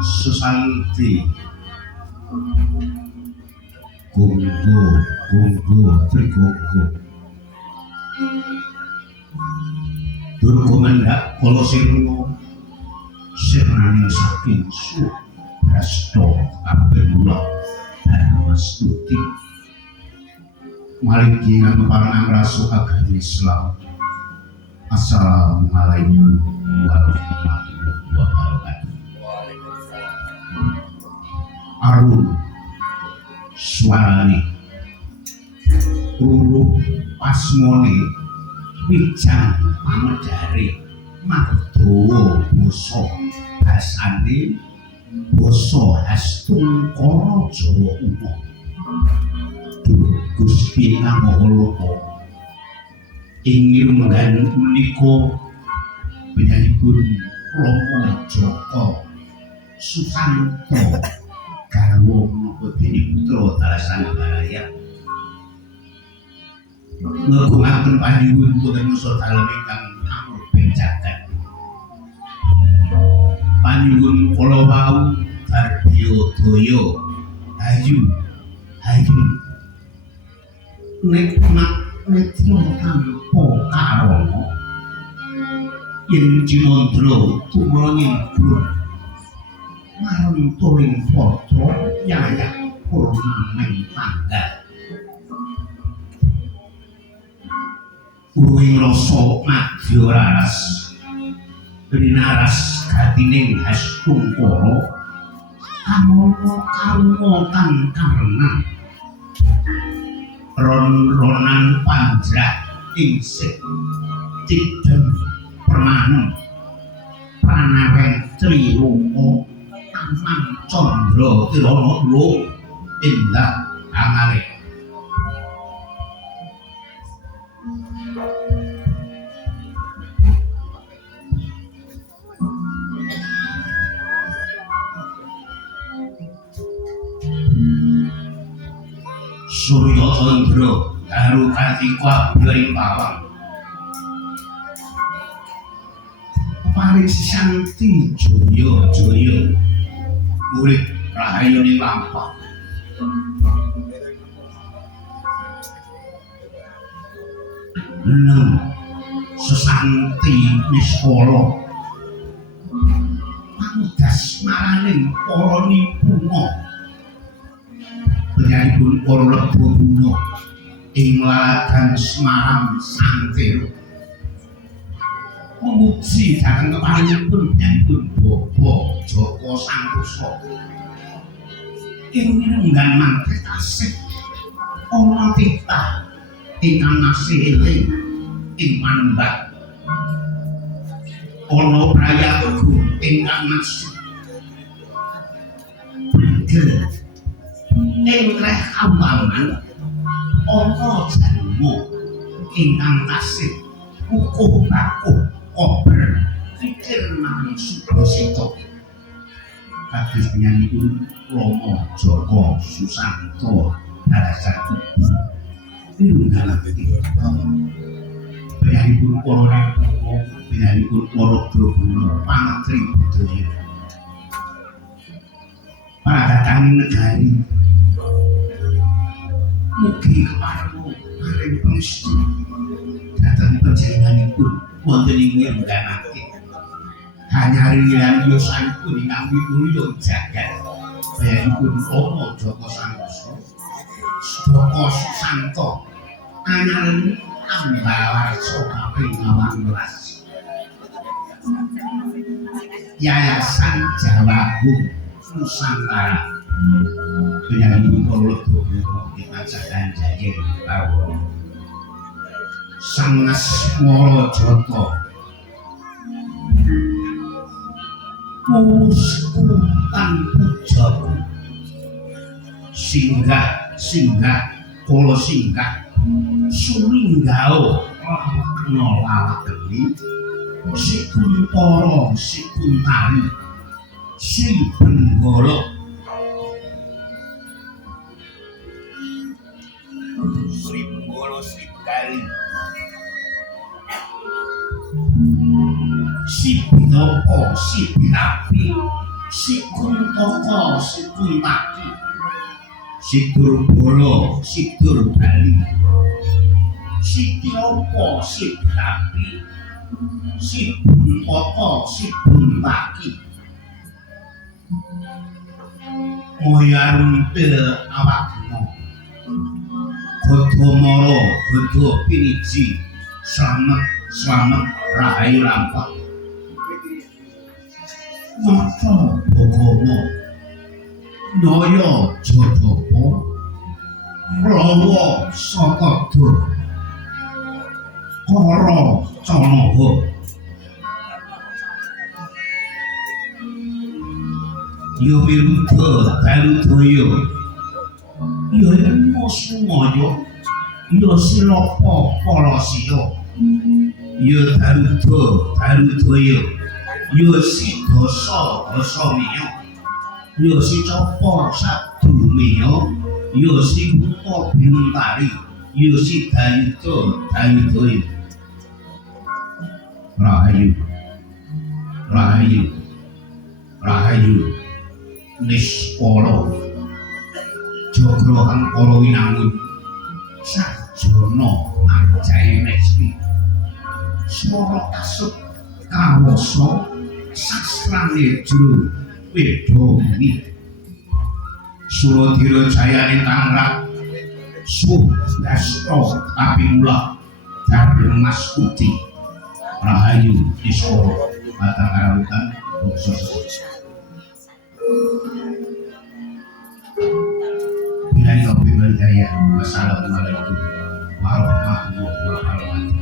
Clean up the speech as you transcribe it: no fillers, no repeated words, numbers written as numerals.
Susanti Gunggu Trigonggo Durgomendak Kala Sirna Sirnaning saking Subrasta Abdullah Dharmastuti maliki ngamparan rasul agama Islam. Assalamualaikum warahmatullahi wabarakatuh. Arun suarane ruruh pasmone wijang pamedare mardawa basa basane basa Hastungkara Jawa Una Gusti Ngamahaloka ingin menggan menika penyanipun Rama Jaka Susanto garwa menapa dene putra Darasan Baraya ngagungaken panjenengan boten nusa dalem ingkang amur benjakan panjenengan kala wau Darbyadaya ayu nek netya tanpa karana yen Jinandra tumranging Gun marunturing patra yayak purnaming tanggal uruing rasa madya raras rinaras gatining Hastungkara karuna kang karena ron-ronan panjrah ing sik tidem permanen pranawen Trirama Amang Candra Kirana Lung indah angale Surya Candra Daru Kartika Bering Pawang Paris Santi Jaya murid Rahayane lampah Neng Sesanti Niskala pangdas maraning para nipuna penyanipun para lebabuna ing laladan Semarang Sangkir memuji dhateng keparingipun penyanipun Bapa Jaka Santosa ing minenggan mantrih tasih ana titah ingkang nasih eling ing Pandhat ana prayaga ingkang nasih brigel ing reh Kambangan ana janma ingkang tasih kukuh bakuh kober pikir nang Subrasita kados penyanipun Rama Joko Susanto Darasan Pirunggalan penyanipun para nipun penyanipun para Draguna Pantri Budaya Paragataning negari mugi kepareng paring pangestu dhateng panjenenganipun wonten ing ngrencanake hanyarilan yosanipun ingkang miturya jagat bayanipun Rama Joko Santosa Joko Susanto anyaren Ambawarsa kaping 18 Yayasan Jawa Bung Nusantara penyanyi Polo Dogoro di Macakan Jaya Tawo Sangas Moro Joto Muskutan Pujok Singgah Kolo Singgah Suminggao Nolawakeni Sikuntoro Sikuntari Si Benggolo Sri Benggolo Sri Kali Si Binoko Si Binapi Si Kuntoko Si Kuntaki Si Durbolo Si Durbali Si Tioko Si Binapi Si Buntoko Si Buntaki Moyarumpil awakmu Godomoro Godo Piniji Slamet Rahayu Lampak Moco Bogomo Noyo Jodopo Rowo Sokodo Koro Conoho Yo Wiruda Daludoyo Yo Emo Sumoyo Yo Silopo Polosio Yo Daludoyo Yo Sidoso Dosomiyo Yo Sicopo Sadumiyo Yo Sikuto Bintari Yo Dayudoyo Rahayu Nispolo Jogro Angkara Winangun Sarjono Manjai Mesti Swara Kasut Kawoso Sastrane Jero Wedoni Suradira Jayane Tangrang Sudasto Kapingula Dareng Mas Kuti Rahayu Nispolo Batang Karawitan Bila Wassalamualaikum warahmatullahi wabarakatuh.